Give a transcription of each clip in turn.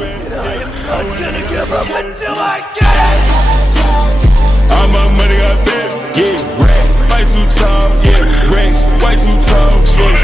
And I am not gonna give up until I get it. All my money got big, yeah, racks, way too tall, yeah, racks, way too tall, yeah.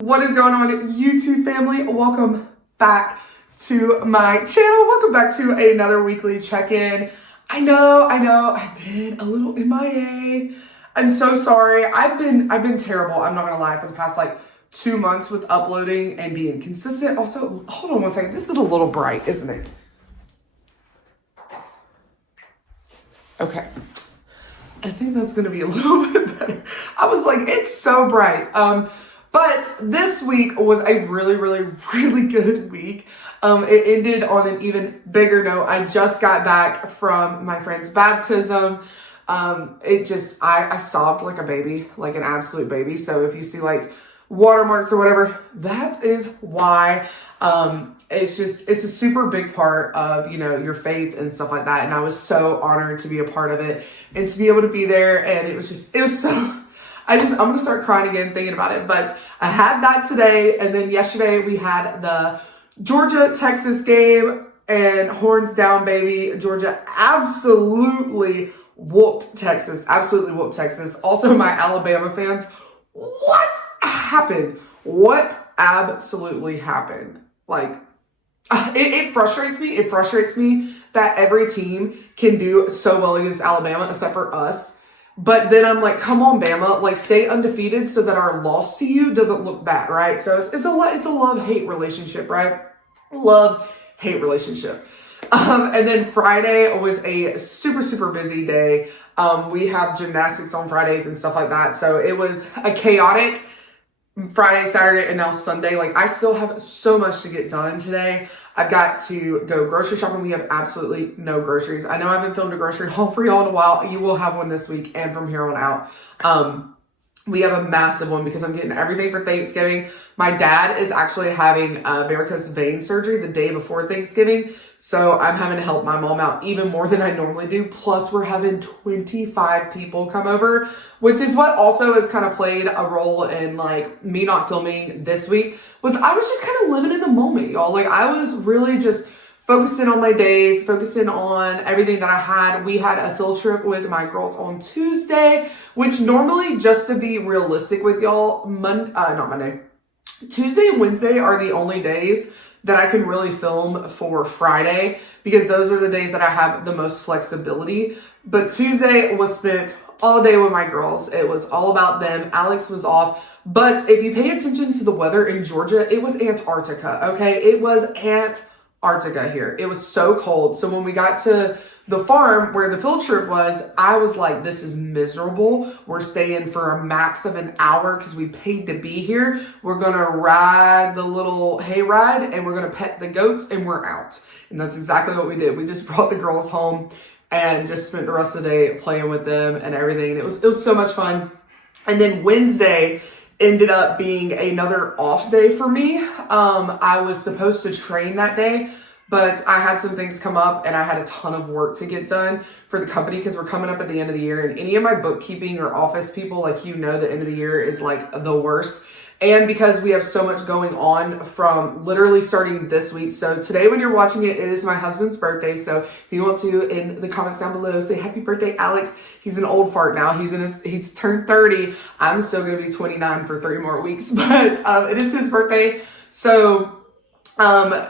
What is going on, YouTube family? Welcome back to my channel. Welcome back to another weekly check-in. I know, I've been a little MIA. I'm so sorry. I've been terrible. I'm not gonna lie, for the past like 2 months with uploading and being consistent. Also, hold on one second. This is a little bright, isn't it? Okay. I think that's gonna be a little bit better. I was like, it's so bright. But this week was a really good week. It ended on an even bigger note. I just got back from my friend's baptism. I sobbed like a baby, like an absolute baby. So if you see like watermarks or whatever, that is why. It's a super big part of, you know, your faith and stuff like that. And I was so honored to be a part of it and to be able to be there. And it was so, I'm going to start crying again thinking about it. But I had that today. And then yesterday we had the Georgia-Texas game, and horns down, baby. Georgia absolutely whooped Texas. Also, my Alabama fans, what happened? What absolutely happened? Like, it frustrates me. It frustrates me that every team can do so well against Alabama except for us. But then I'm like, come on, Bama, like stay undefeated so that our loss to you doesn't look bad, right? So it's a love-hate relationship, right? Love-hate relationship. And then Friday was a super busy day. We have gymnastics on Fridays and stuff like that. So it was a chaotic Friday, Saturday, and now Sunday. Like, I still have so much to get done today. I've got to go grocery shopping. We have absolutely no groceries. I know I haven't filmed a grocery haul for y'all in a while. You will have one this week and from here on out. We have a massive one because I'm getting everything for Thanksgiving. My dad is actually having varicose vein surgery the day before Thanksgiving. So I'm having to help my mom out even more than I normally do. Plus we're having 25 people come over, which is what also has kind of played a role in like me not filming this week. Was I was just kind of living in the moment, y'all. Like, I was really just focusing on my days, focusing on everything that I had. We had a field trip with my girls on Tuesday, which normally, just to be realistic with y'all, Tuesday and Wednesday are the only days that I can really film for Friday, because those are the days that I have the most flexibility. But Tuesday was spent all day with my girls. It was all about them. Alex was off. But if you pay attention to the weather in Georgia, it was Antarctica, okay? It was Antarctica here. It was so cold. So when we got to the farm where the field trip was, I was like, this is miserable. We're staying for a max of an hour because we paid to be here. We're going to ride the little hay ride and we're going to pet the goats and we're out. And that's exactly what we did. We just brought the girls home and just spent the rest of the day playing with them and everything. And it was so much fun. And then Wednesday ended up being another off day for me. I was supposed to train that day, but I had some things come up and I had a ton of work to get done for the company because we're coming up at the end of the year, and any of my bookkeeping or office people, like, you know, the end of the year is like the worst. And because we have so much going on from literally starting this week. So today when you're watching it, it is my husband's birthday. So if you want to, in the comments down below, say happy birthday, Alex. He's an old fart now. He's turned 30. I'm still going to be 29 for 3 more weeks, but it is his birthday. So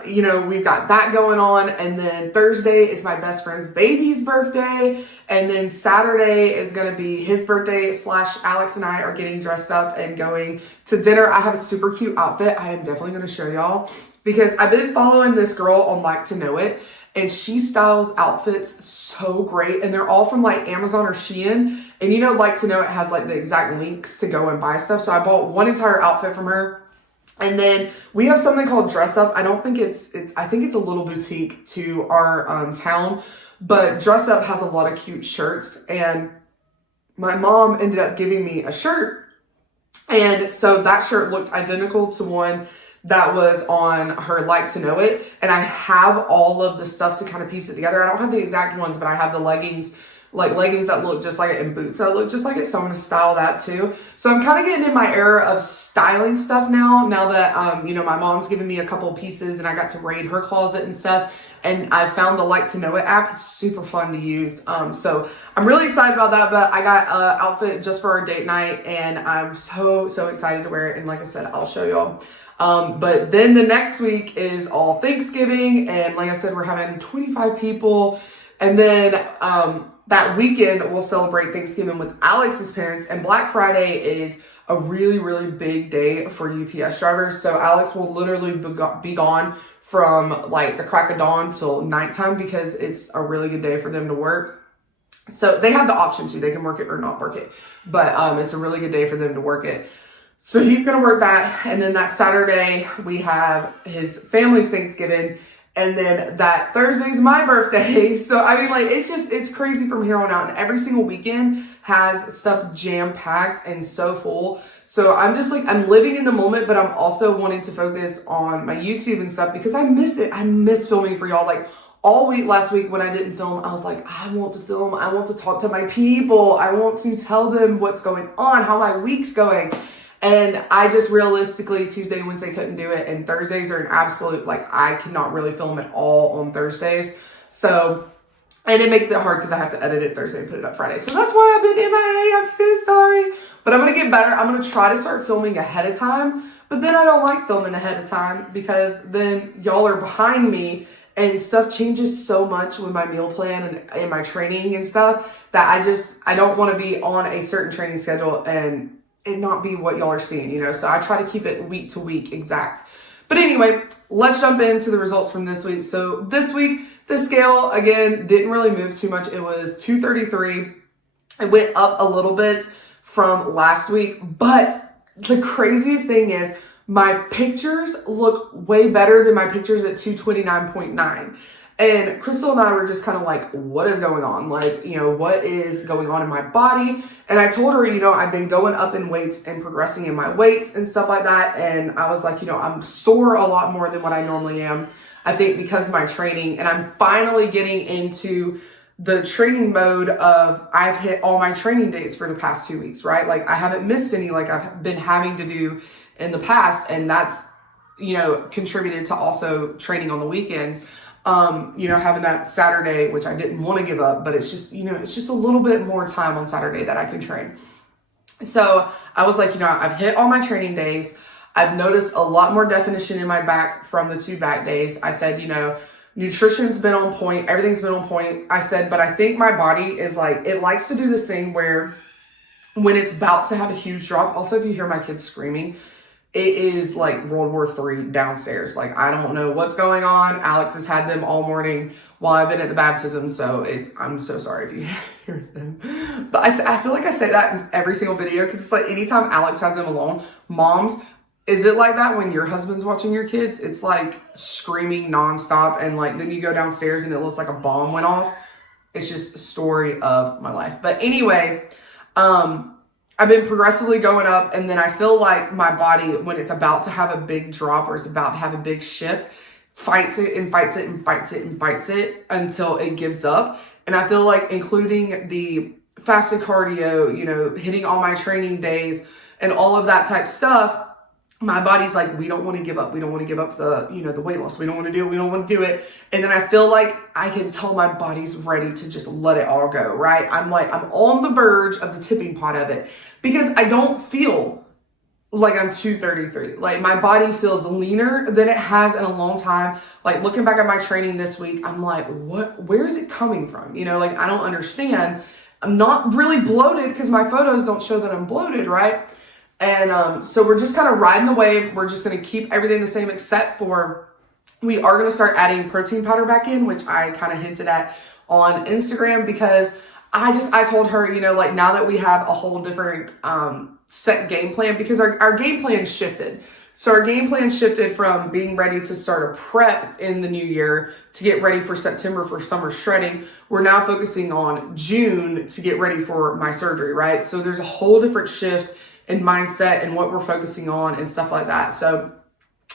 you know, we've got that going on. And then Thursday is my best friend's baby's birthday. And then Saturday is going to be his birthday / Alex and I are getting dressed up and going to dinner. I have a super cute outfit. I am definitely going to show y'all because I've been following this girl on Like to Know It, and she styles outfits so great. And they're all from like Amazon or Shein. And you know, Like to Know It has like the exact links to go and buy stuff. So I bought one entire outfit from her. And then we have something called Dress Up. I don't think I think it's a little boutique to our town, but Dress Up has a lot of cute shirts. And my mom ended up giving me a shirt. And so that shirt looked identical to one that was on her Like to Know It. And I have all of the stuff to kind of piece it together. I don't have the exact ones, but I have the leggings like leggings that look just like it and boots that look just like it. So I'm going to style that too. So I'm kind of getting in my era of styling stuff now that, you know, my mom's given me a couple pieces and I got to raid her closet and stuff. And I found the Like to Know It app. It's super fun to use. So I'm really excited about that, but I got an outfit just for our date night and I'm so excited to wear it. And like I said, I'll show y'all. But then the next week is all Thanksgiving. And like I said, we're having 25 people. And then, that weekend we'll celebrate Thanksgiving with Alex's parents, and Black Friday is a really, really big day for UPS drivers. So Alex will literally be gone from like the crack of dawn till nighttime because it's a really good day for them to work. So they have the option to, they can work it or not work it, but it's a really good day for them to work it. So he's going to work that. And then that Saturday we have his family's Thanksgiving. And then that Thursday's my birthday. So, I mean, like, it's crazy from here on out. And every single weekend has stuff jam-packed and so full. So I'm just like, I'm living in the moment, but I'm also wanting to focus on my YouTube and stuff because I miss it. I miss filming for y'all. Like, all week last week when I didn't film, I was like, I want to film. I want to talk to my people. I want to tell them what's going on, how my week's going. And I just realistically, Tuesday and Wednesday couldn't do it. And Thursdays are an absolute, like, I cannot really film at all on Thursdays. So, and it makes it hard because I have to edit it Thursday and put it up Friday. So that's why I've been MIA. I'm so sorry. But I'm going to get better. I'm going to try to start filming ahead of time. But then I don't like filming ahead of time because then y'all are behind me and stuff changes so much with my meal plan and my training and stuff that I don't want to be on a certain training schedule and it not be what y'all are seeing, you know? So I try to keep it week to week exact. But anyway, let's jump into the results from this week. So this week, the scale, again, didn't really move too much. It was 233. It went up a little bit from last week. But the craziest thing is my pictures look way better than my pictures at 229.9. And Crystal and I were just kind of like, what is going on? Like, you know, what is going on in my body? And I told her, you know, I've been going up in weights and progressing in my weights and stuff like that. And I was like, you know, I'm sore a lot more than what I normally am. I think because of my training. And I'm finally getting into the training mode of I've hit all my training dates for the past 2 weeks, right? Like I haven't missed any like I've been having to do in the past. And that's, you know, contributed to also training on the weekends. You know, having that Saturday, which I didn't want to give up, but it's just, you know, it's just a little bit more time on Saturday that I can train. So I was like, you know, I've hit all my training days. I've noticed a lot more definition in my back from the 2 back days. I said, you know, nutrition's been on point. Everything's been on point. I said, but I think my body is like, it likes to do this thing where when it's about to have a huge drop, also if you hear my kids screaming, it is like World War III downstairs. Like, I don't know what's going on. Alex has had them all morning while I've been at the baptism. So I'm so sorry if you hear them. But I feel like I say that in every single video because it's like anytime Alex has them alone, moms, is it like that when your husband's watching your kids? It's like screaming nonstop. And like, then you go downstairs and it looks like a bomb went off. It's just a story of my life. But anyway, I've been progressively going up, and then I feel like my body, when it's about to have a big drop or it's about to have a big shift, fights it and fights it and fights it and fights it until it gives up. And I feel like including the fasted cardio, you know, hitting all my training days and all of that type stuff, my body's like, we don't want to give up. We don't want to give up the, you know, the weight loss. We don't want to do it. We don't want to do it. And then I feel like I can tell my body's ready to just let it all go, right? I'm on the verge of the tipping pot of it because I don't feel like I'm 233. Like my body feels leaner than it has in a long time. Like looking back at my training this week, I'm like, where is it coming from? You know, like I don't understand. I'm not really bloated because my photos don't show that I'm bloated, right? And so we're just kind of riding the wave. We're just going to keep everything the same except for we are going to start adding protein powder back in, which I kind of hinted at on Instagram because I told her, you know, like now that we have a whole different set game plan because our game plan shifted. So our game plan shifted from being ready to start a prep in the new year to get ready for September for summer shredding. We're now focusing on June to get ready for my surgery, right? So there's a whole different shift in mindset and what we're focusing on and stuff like that. So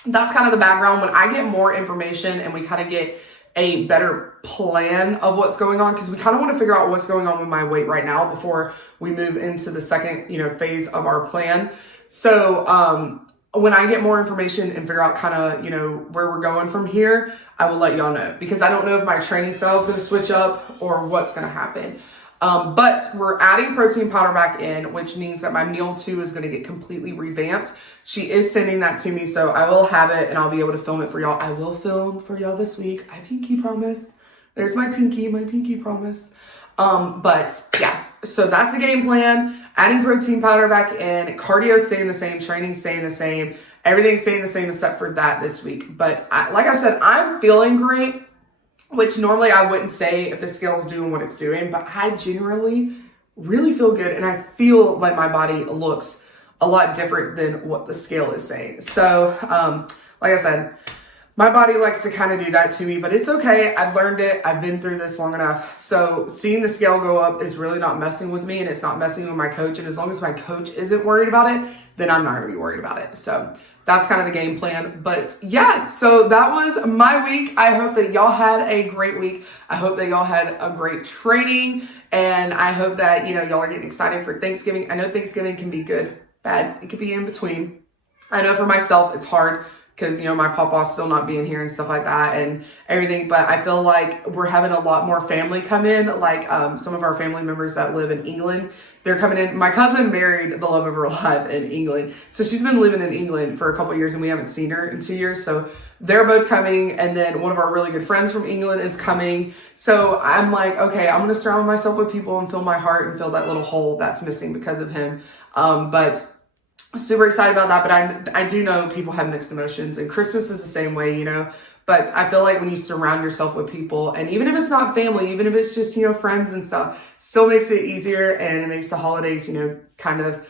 that's kind of the background. When I get more information and we kind of get a better plan of what's going on, because we kind of want to figure out what's going on with my weight right now before we move into the second, phase of our plan. So when I get more information and figure out kind of, where we're going from here, I will let y'all know, because I don't know if my training style is going to switch up or what's going to happen. But we're adding protein powder back in, which means that my meal 2 is going to get completely revamped. She is sending that to me, so I will have it and I'll be able to film it for y'all. I will film for y'all this week. I pinky promise. There's my pinky promise. But yeah, so that's the game plan. Adding protein powder back in, cardio staying the same, training staying the same, everything staying the same except for that this week. But like I said, I'm feeling great, which normally I wouldn't say if the scale's doing what it's doing, but I generally really feel good, and I feel like my body looks a lot different than what the scale is saying. So, like I said, my body likes to kind of do that to me, but it's okay. I've learned it. I've been through this long enough. So seeing the scale go up is really not messing with me, and it's not messing with my coach. And as long as my coach isn't worried about it, then I'm not going to be worried about it. So that's kind of the game plan. But yeah, so that was my week. I hope that y'all had a great week. I hope that y'all had a great training, and I hope that, y'all are getting excited for Thanksgiving. I know Thanksgiving can be good, bad. It could be in between. I know for myself, it's hard, because, my papa's still not being here and stuff like that and everything. But I feel like we're having a lot more family come in. Like some of our family members that live in England, they're coming in. My cousin married the love of her life in England. So she's been living in England for a couple of years, and we haven't seen her in 2 years. So they're both coming. And then one of our really good friends from England is coming. So I'm like, okay, I'm going to surround myself with people and fill my heart and fill that little hole that's missing because of him. But super excited about that, but I do know people have mixed emotions, and Christmas is the same way, but I feel like when you surround yourself with people, and even if it's not family, even if it's just, friends and stuff, still makes it easier, and it makes the holidays, kind of,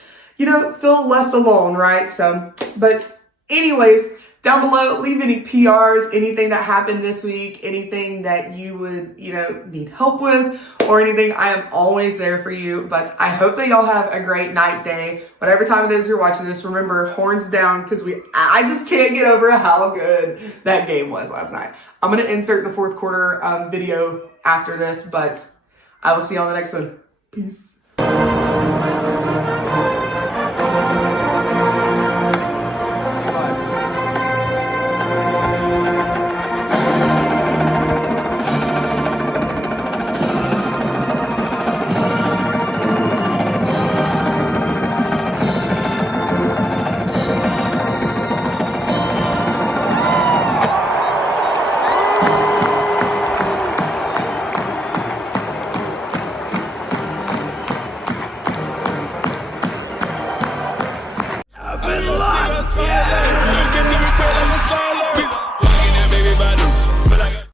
feel less alone, right? So, but anyways, down below, leave any PRs, anything that happened this week, anything that you would, need help with or anything. I am always there for you. But I hope that y'all have a great night, day, whatever time it is you're watching this. Remember, horns down, because I just can't get over how good that game was last night. I'm going to insert the fourth quarter video after this, but I will see you on the next one. Peace.